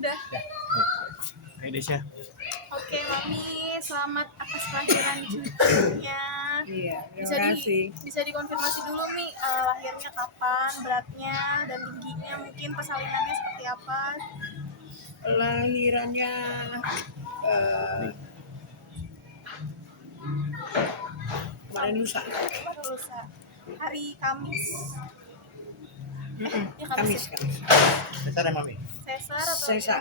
Udah. Ya. Oke, Desya. Oke, Mami, selamat atas kelahiran cucunya. Iya, terima kasih. Bisa dikonfirmasi dulu, Mi, lahirnya kapan, beratnya, dan tingginya, mungkin persalinannya seperti apa? Lahirannya kemarin lusa. Hari Kamis. Ya, Kamis. Besar ya, Mami? Sesar atau Sesa.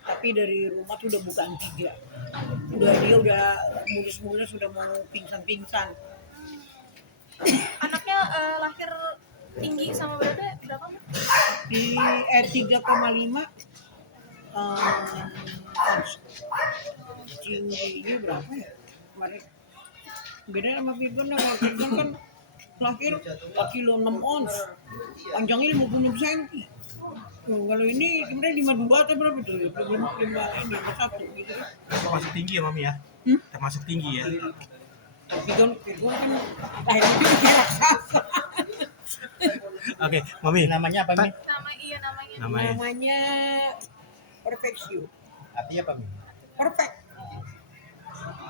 Tapi dari rumah tuh udah bukan 3. Dia udah mulus-mulus, sudah mau pingsan-pingsan. Anaknya lahir tinggi sama beratnya berapa, Mi? Di 3,5 tingginya berapa ya kemarin? Beda sama Firgon. Kalau Firgon kan lahir 4 kilo 6 ons, panjangnya 56 cm. Kalau ini kemudian 52 atau berapa tuh? 51 gitu. Termasuk tinggi ya, Mami ya? Termasuk tinggi ya? Firgon kan lahirnya dia raksasa. Oke, Mami. Namanya apa, Mi? Namanya. Namanya Perfection. Artinya apa, Mi? Perfect.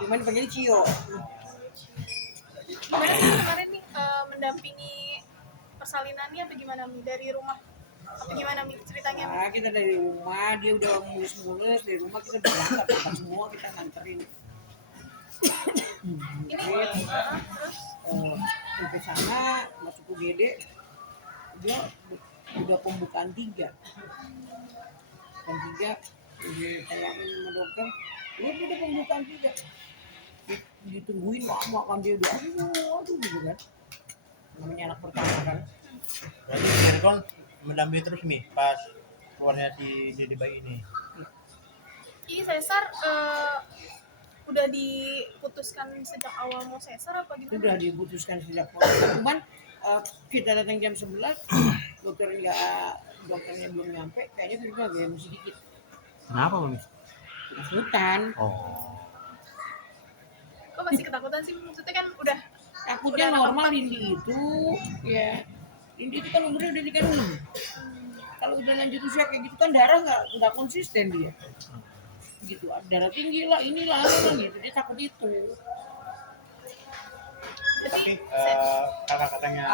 Cuman panggil Cio. Gimana sih kemarin nih mendampingi persalinannya atau gimana, Mi? Dari rumah? Apa gimana, Mi, ceritanya, Mi? Nah, kita dari rumah, dia udah mulus-mulus. Dari rumah kita berangkat, kita semua kita nganterin. Ini terus Sampai sana masuk UGD, dia udah pembukaan 3. Dan 3 ditayangin sama dokter, dia udah pembukaan 3. Ditungguin lama kan, dia udah aduh gitu kan. Namanya anak pertama kan. Berarti Firgon mendampingi terus, Mi, pas keluarnya si Dede bayi ini. ini sesar udah diputuskan sejak awal mau sesar apa gimana? Sudah diputuskan sejak awal. Cuman kita datang jam 11, dokternya belum nyampe, kayaknya Firgon agak emosi dikit. Kenapa, Mami? Ketakutan. Oh. Kok masih ketakutan sih? Maksudnya kan udah Takutnya normal Indi itu, ya Indi itu kan umurnya udah 36. Kalau udah lanjut usia kayak gitu kan darah nggak konsisten dia. Gitu, darah tinggi lah, inilah gitu, dia takut itu. Tapi kakak-kakaknya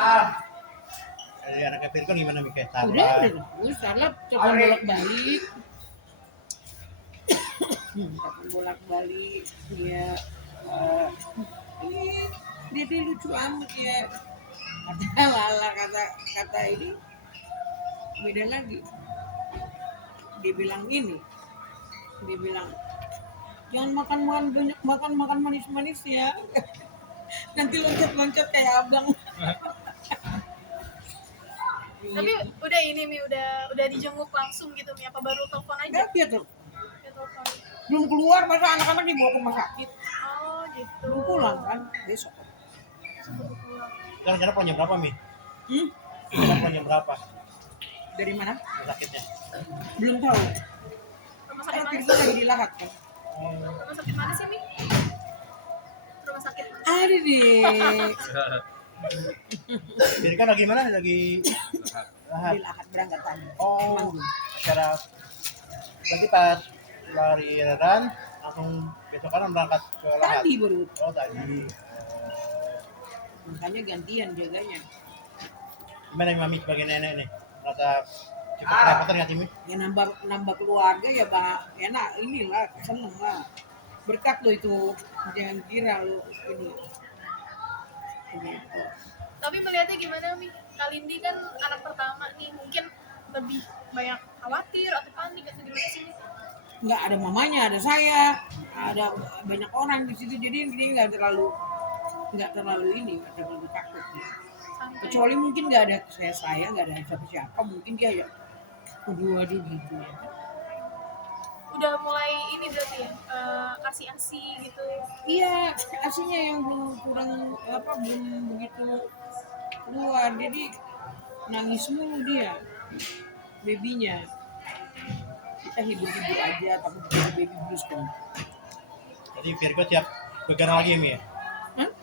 dari anaknya Firgon gimana, Mi? Kayak Udah salah coba bolak-balik. Bolak-balik dia dia lucu amat ya. Kata ini beda lagi. Dia bilang jangan makan manis ya. Nanti loncat kayak abang. Tapi udah ini, Mi, udah dijenguk langsung gitu, Mi, apa baru telepon aja? Enggak, dia tuh Ya, telepon. belum keluar, masa anak-anak dibawa ke rumah sakit. Oh gitu. Belum pulang kan besok. Rencana pulang jam berapa, Mi? Rencana pulang jam berapa? Dari mana? Sakitnya? Belum tahu. Rumah sakit Karena mana Firgon sih? lagi di Lahat kan. Rumah sakit mana sih, Mi? Rumah sakit mana? Ada deh. Firgon lagi mana? Lagi Lahat. Di Lahat berangkat tadi. Oh, secara berarti pas lahiran langsung besok kan berangkat ke Lahat. Tadi baru. Oh, tadi. Makanya gantian jaganya. Gimana Mami sebagai nenek nih? Rasa cukup kerepotan nggak sih, Mi? Ya nambah keluarga ya enak, inilah seneng lah. Berkat lo itu, jangan kira lo ini. Gitu. Tapi melihatnya gimana, Mi? Kalindi kan anak pertama nih, mungkin lebih banyak khawatir atau panik atau gimana sih, Mi? Nggak ada mamanya, ada saya, ada banyak orang di situ, jadi dia nggak terlalu takut. Santai. Kecuali mungkin nggak ada saya nggak ada siapa, mungkin dia ya aduh gitu ya. Udah mulai ini berarti ya, kasih ASI gitu. Iya, asinya yang belum begitu keluar, jadi nangis mulu dia, babynya. Kita hibur aja, takut jadi baby blues kan. Jadi Virgo siap begadang lagi ya, Mi ya?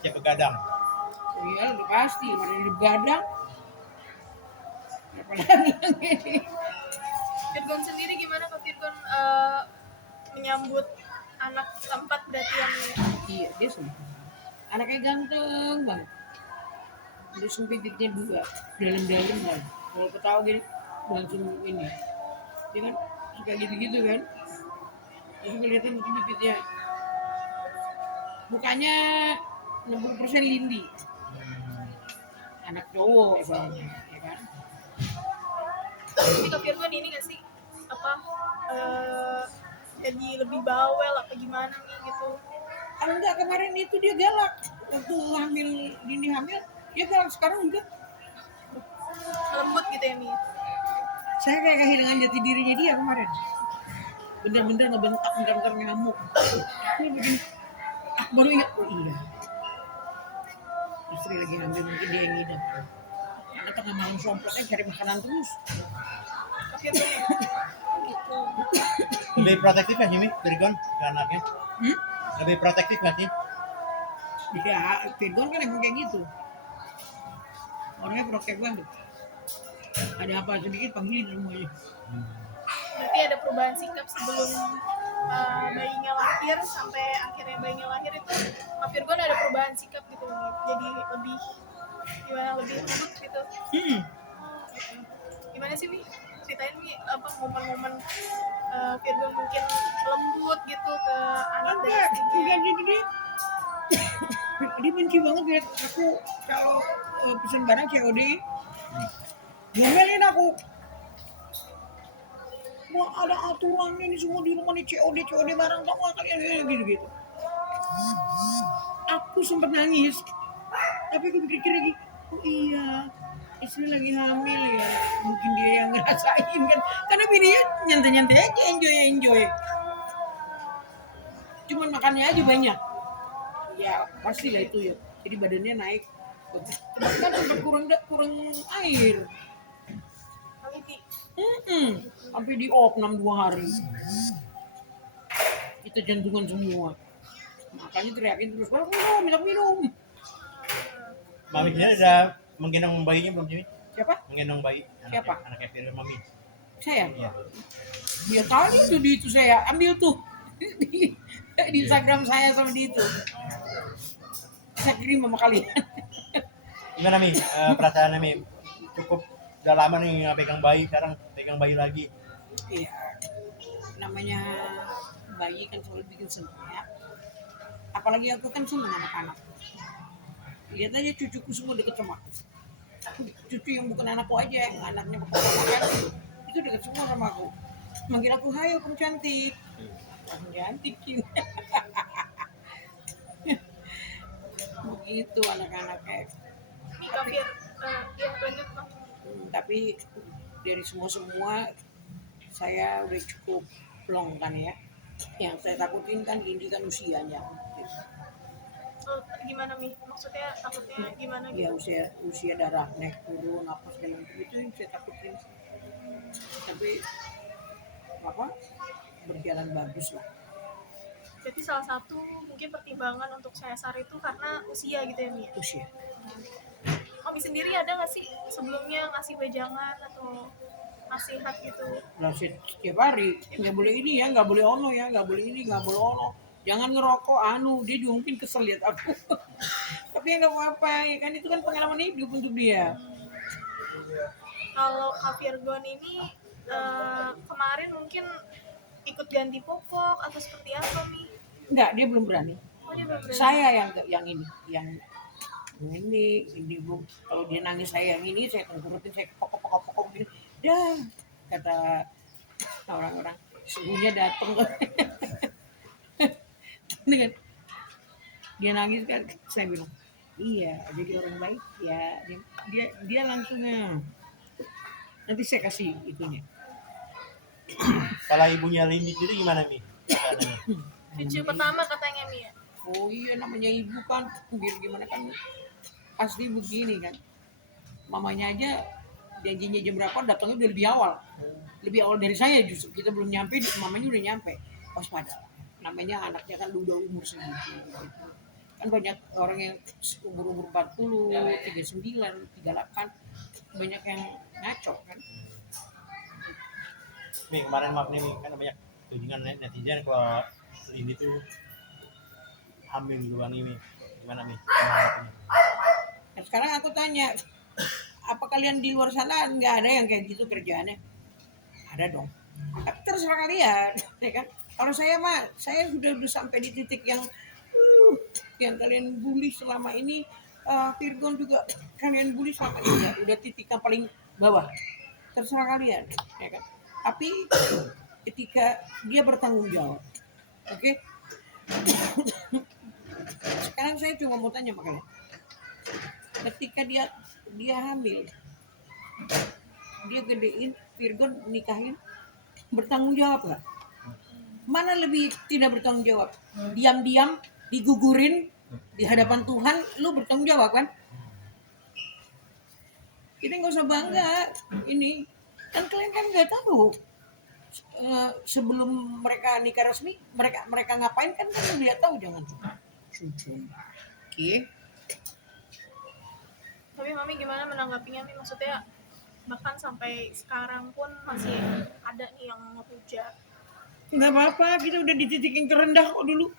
Siap begadang. Iya, udah pasti, udah begadang. Apalagi yang ini. Virgon sendiri gimana Kak Virgon menyambut anak keempat berarti yang ini? Iya, dia sumpah. Anaknya ganteng banget. Langsung bibirnya dua, dalam-dalam kan. Kalau ketawa gini, langsung ini. Dia kan suka gitu-gitu kan. Langsung kelihatan itu bibirnya. Mukanya 60% lindi. Anak cowok soalnya, ya kan. Jadi Kak Virgon ini nggak sih apa jadi lebih bawel apa gimana nih gitu? Enggak, kemarin itu dia galak. Waktu hamil, Dini hamil, dia galak. Sekarang juga. Lembut gitu ya Mi? Saya kayak kehilangan jati dirinya dia kemarin. Bener-bener ngebentak, bener-bener ngamuk. Ini begini. Baru ingat, oh iya. Istri lagi hamil, mungkin dia yang ngidam. Karena tengah malam somploknya cari makanan terus. Kak Virgon ya? Gitu. Lebih protektif nggak sih Mi Virgon ke anaknya? Lebih protektif nggak sih? Ya, Virgon kan emang kayak gitu. Orangnya protek banget. Ada apa sedikit panggilin semuanya. Berarti ada perubahan sikap sebelum bayinya lahir sampai akhirnya bayinya lahir itu Kak Virgon ada perubahan sikap gitu Mi? Jadi lebih gimana lebih lembut gitu. Gimana sih Mi? Ceritain Mi apa momen-momen Virgon mungkin lembut gitu ke anak dan Enggak istrinya. dia dia benci banget lihat aku kalau pesen barang COD. Ngomelin aku. Wah, ada aturannya ini semua di rumah nih COD barang tau gak kalian gitu. Aku sempat nangis. Tapi aku pikir lagi, oh iya, istri lagi hamil ya. Mungkin dia yang ngerasain kan. Karena bininya nyantai-nyantai aja, enjoy. Cuman makannya aja banyak. Ya pastilah itu ya. Jadi badannya naik. Kan sempat kurang air. Quality. Sampai di opnam 2 hari. Kita jantungan semua. Makanya teriakin terus, minum. Mami sendiri udah menggendong bayinya belum sih Mi? Siapa? Menggendong bayi. Siapa? Anaknya Virgon Mami. Saya. Iya. Dia tahu itu di itu saya ambil tuh di Instagram saya sama di itu. Saya kirim sama kalian. Gimana Mi? Perasaannya Mi? Cukup udah lama nih nggak pegang bayi, sekarang pegang bayi lagi. Iya. Namanya bayi kan selalu bikin senang ya. Apalagi aku kan senang anak-anak. Lihat aja cucuku semua deket sama aku. Cucu yang bukan anakku aja, yang anaknya keponakan itu deket semua sama aku. Manggil aku, hai kamu cantik. Kamu cantikin. Begitu anak-anaknya. Nih Kak Fir, ya lanjut Bang. Tapi dari semua saya udah cukup plong kan ya. Yang saya takutin kan ini kan usianya. Gimana Mi? Maksudnya takutnya gimana Ya gitu? usia darah naik turun apa segala macam itu yang saya takutin. Tapi apa berjalan bagus lah Jadi salah satu mungkin pertimbangan untuk sesar itu karena usia gitu ya Mi? usia. Mami sendiri ada nggak sih sebelumnya ngasih wejangan atau nasihat gitu? Nah, setiap hari nggak boleh ini ya, nggak boleh ono ya, nggak boleh ini, nggak boleh ono. Jangan ngerokok dia juga mungkin kesel lihat aku. Tapi ya nggak apa-apa ya kan itu kan pengalaman hidup untuk dia. Kalau Kak Virgon ini kemarin mungkin ikut ganti popok atau seperti apa Mi? Enggak, dia belum berani. Oh dia belum berani. Saya yang ini belum. Kalau dia nangis saya yang ini saya tengkurutin, saya pokok gini. Dah kata orang-orang suhunya datang. Ini kan dia nangis kan saya bilang iya jadi orang baik ya dia langsungnya nanti saya kasih itunya. Kalau ibunya Lindi jadi gimana Mi? Perasaannya? Cucu pertama katanya Mi ya? Oh iya namanya ibu kan biar gimana kan pasti begini kan mamanya aja janjinya jam berapa datangnya udah lebih awal dari saya justru kita belum nyampe mamanya udah nyampe waspada namanya anaknya kan udah umur segitu kan banyak orang yang umur 40, 39, 38 banyak yang ngaco kan. Mi, kemarin maaf nih, Mi, kan banyak tudingan netizen kalau ini tuh hamil duluan ini. Gimana Mi? Nah, sekarang aku tanya, apa kalian di luar sana nggak ada yang kayak gitu kerjaannya? Ada dong. Tapi terserah kalian, ya kan? Kalau saya mah, saya sudah sampai di titik yang kalian bully selama ini. Virgon juga kalian bully selama ini, ya. Udah titik yang paling bawah. Terserah kalian, ya kan? Tapi ketika dia bertanggung jawab, oke? Sekarang saya cuma mau tanya sama kalian, ketika dia hamil, dia gedein, Virgon nikahin, bertanggung jawab nggak? Mana lebih tidak bertanggung jawab? Diam-diam digugurin di hadapan Tuhan, lu bertanggung jawab kan? Kita nggak usah bangga ini, kan kalian kan nggak tahu sebelum mereka nikah resmi mereka ngapain, kan kalian lihat tahu, jangan sujud. Oke. Tapi Mami gimana menanggapinya Mi? Maksudnya bahkan sampai sekarang pun masih ada nih yang ngehujat. Nggak apa-apa, kita udah di titik yang terendah kok dulu.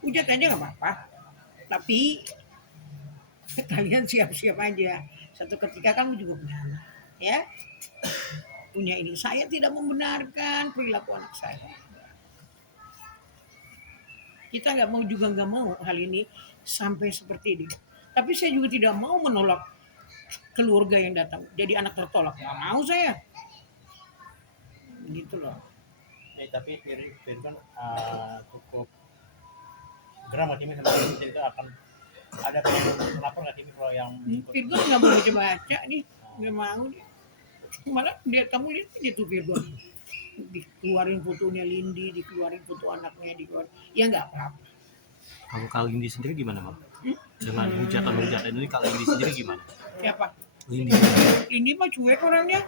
Hujat aja nggak apa-apa. Tapi kalian siap-siap aja. Satu ketika kamu juga punya anak, ya. Punya ini. Saya tidak membenarkan perilaku anak saya. Kita nggak mau juga nggak mau hal ini sampai seperti ini. Tapi saya juga tidak mau menolak keluarga yang datang. Jadi anak tertolak. Nggak mau saya. Gitu loh. Tapi Virgon cukup geram nggak Kimi sama ini, jadi itu akan ada lapor nggak Kimi kalau yang Virgon nggak mau baca-baca nih, nggak mau nih. Malah kamu lihat aja tuh Virgon, dikeluarin fotonya Lindy, dikeluarin foto anaknya, dikeluarin. Ya nggak apa-apa. Kalau Kak Lindy sendiri gimana, Bang? Dengan hujatan ini Kak Lindy sendiri gimana? Siapa? Lindy. Lindy mah cuek orangnya.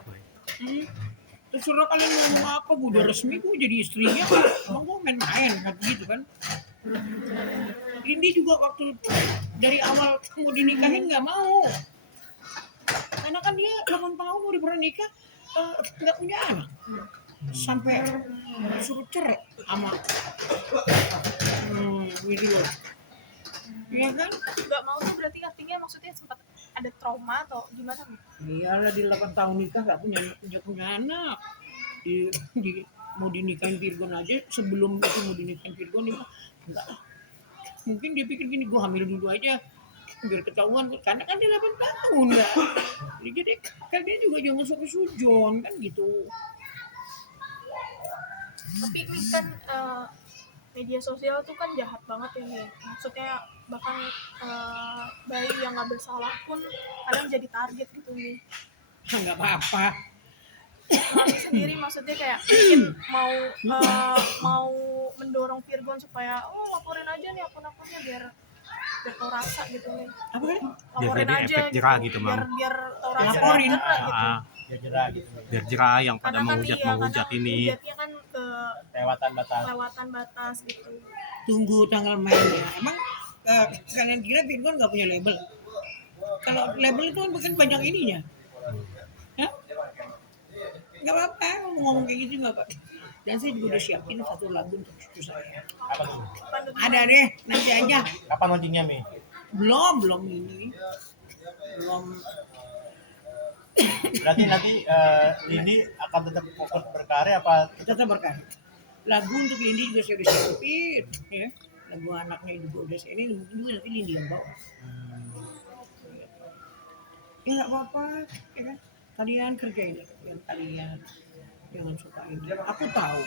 Terserah kalian mau ngomong apa, gue udah resmi, gue jadi istrinya, mau main-main kan gitu kan. Lindy juga waktu dari awal mau dinikahin nggak mau, karena kan dia 8 tahun udah pernah nikah, nggak punya anak, sampai disuruh cerai sama gitu loh. Iya kan? Nggak mau tuh berarti artinya maksudnya sempat ada trauma atau gimana Mi? Iyalah, di 8 tahun nikah nggak punya anak. Mau dinikahin Virgon aja, sebelum itu mau dinikahin Virgon itu enggak. Mungkin dia pikir gini, gue hamil dulu aja biar ketahuan, karena kan dia 8 tahun ya. Jadi kan dia juga jangan sok sujon kan gitu. Tapi Mi kan media sosial tuh kan jahat banget ya Mi. Maksudnya bahkan bayi yang nggak bersalah pun kadang jadi target gitu Mi. Nggak apa-apa. Mami sendiri maksudnya kayak mungkin mau mendorong Virgon supaya laporin aja nih akun-akunnya biar tahu rasa gitu nih. Apa kan? Laporin Biar aja efek jerah gitu, Mam. biar tahu rasa Laporin. jerah gitu. ya jerah gitu, Biar jerah yang pada Karena kan menghujat ini. hujatnya kan ke lewatan batas gitu. Tunggu tanggal mainnya. Emang kalian kira Virgon nggak punya label? Kalau label itu kan bukan banyak ininya. Hah? Nggak apa-apa, ngomong kayak gitu nggak apa-apa. Dan saya juga udah siapin satu lagu untuk cucu saya. apa tuh? Ada deh, nanti aja. Kapan launchingnya Mi? Belum ini. Belum. Berarti nanti Lindy akan tetap fokus berkarya apa? Tetap berkarya. Lagu untuk Lindy juga saya udah siapin, ya. Lagu anaknya juga udah saya ini, mungkin juga nanti Lindy yang bawa. Ya nggak apa-apa, ya kan? Kalian kerjain yang kalian jangan suka ini. Aku tahu,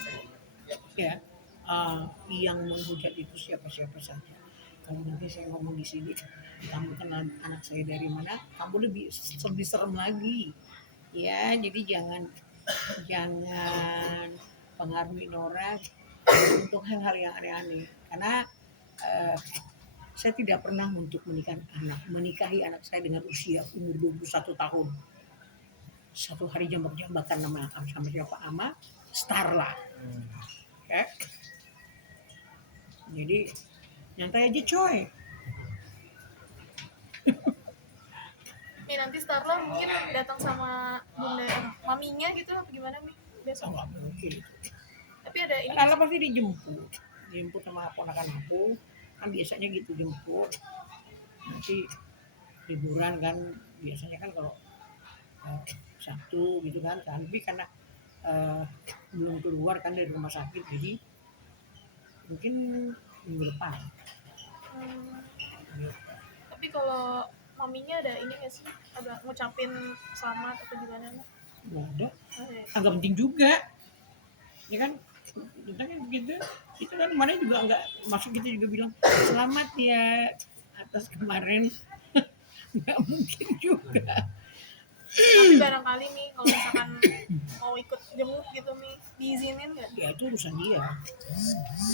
ya, yang menghujat itu siapa-siapa saja. Kalau nanti saya ngomong di sini, kamu kenal anak saya dari mana, kamu lebih serem lagi. Ya, jadi jangan pengaruhi orang untuk hal-hal yang aneh-aneh. Karena saya tidak pernah untuk menikahi anak saya dengan usia umur 21 tahun. Satu hari jambak-jambakan sama siapa, ama Starla. Ya. Jadi nyantai aja coy. Nih nanti Starla mungkin datang sama bunda maminya gitu apa gimana Mi? besok. nggak mungkin. Tapi ada ini Lala pasti dijemput sama ponakan aku, kan biasanya gitu jemput. Nanti liburan kan, biasanya kan kalau Sabtu gitu kan, tapi karena belum keluar kan dari rumah sakit, jadi mungkin minggu depan. Hmm, tapi kalau maminya ada ini nggak sih, ada ngucapin selamat atau gimana? Nggak ada, Ada ya? agak penting juga, ya kan? Kita kan gitu, kita kan kemarin juga nggak masuk, kita juga bilang selamat ya atas kemarin, nggak mungkin juga. Tapi barangkali nih kalau misalkan mau ikut jenguk gitu nih, diizinin nggak? Ya itu urusan dia.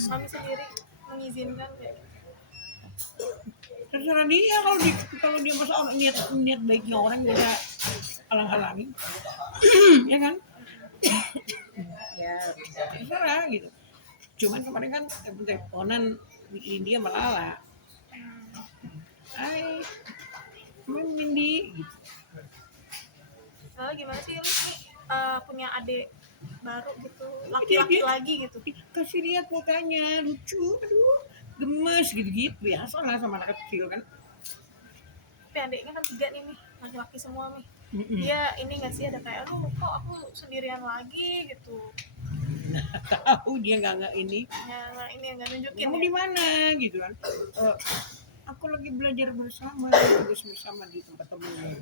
Mami sendiri mengizinkan nggak? Terserah dia, kalau dia masa orang niat baiknya orang bisa halang-halangi, ya kan? Ya terserah gitu. Cuman kemarin kan teleponan bikin dia melala. Hai, Mindy gitu. Lalu gimana sih lu nih punya adik baru gitu, laki-laki lagi gitu? Kasih lihat mukanya lucu, aduh gemes gitu-gitu, biasa lah sama anak kecil kan. Tapi adiknya kan 3 nih, laki-laki semua nih. Mm-mm. Dia ini nggak sih, ada kayak aduh kok aku sendirian lagi gitu. Tahu dia nggak ini, Nah ini yang nggak nunjukin kamu ya. di mana gitu kan. Aku lagi belajar bersama, tugas bersama di tempat temennya.